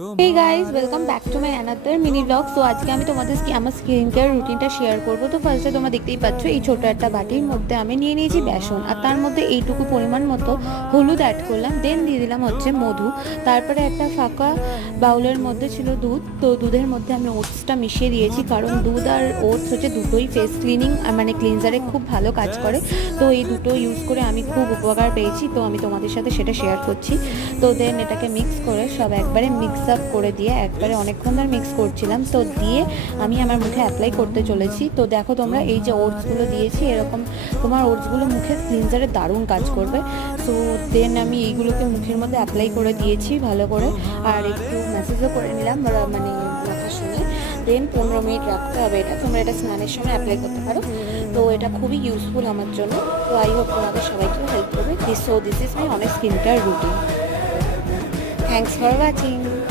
Hey guys welcome back to my another mini vlog. तो आज के আমি তোমাদের আমার স্কিন কেয়ার রুটিনটা শেয়ার করব। তো ফার্স্টে তোমরা দেখতেই পাচ্ছ এই ছোট একটা বাটির মধ্যে আমি নিয়ে নিয়েছি বেসন, আর তার মধ্যে এইটুকু পরিমাণ মতো হলুদ অ্যাড করলাম, দেন দিয়ে দিলাম হচ্ছে মধু। তারপরে একটা ফাঁকা বাউলের মধ্যে ছিল দুধ, তো দুধের মধ্যে আমি ওটসটা মিশিয়ে দিয়েছি, কারণ দুধ আর ওটস হচ্ছে দুটোই ফেস ক্লিনিং মানে ক্লিনজারে খুব ভালো কাজ করে। তো এই দুটো ইউজ করে আমি খুব উপকার পেয়েছি, তো আমি তোমাদের সাথে সেটা শেয়ার করছি। তো দেন এটাকে মিক্স করে সব একবারে মিক্স আপ করে দিয়ে একবারে অনেকক্ষণ ধরে মিক্স করছিলাম, তো দিয়ে আমি আমার মুখে অ্যাপ্লাই করতে চলেছি। তো দেখো তোমরা এই যে ওটসগুলো দিয়েছি, এরকম তোমার ওটসগুলো মুখে ক্লিনজারে দারুণ কাজ করবে। তো দেন আমি এইগুলোকে মুখের মধ্যে অ্যাপ্লাই করে দিয়েছি ভালো করে, আর একটু ম্যাসেজও করে নিলাম মানে মাথা শুনে। দেন 15 মিনিট রাখতে হবে এটা, তোমরা এটা স্নানের সময় অ্যাপ্লাই করতে পারো। তো এটা খুবই ইউজফুল আমার জন্য। তো আই হোপ তোমাদের সবাইকেও হেল্প করবে। দিস ইজ মাই অনেক skin care routine. Thanks for watching.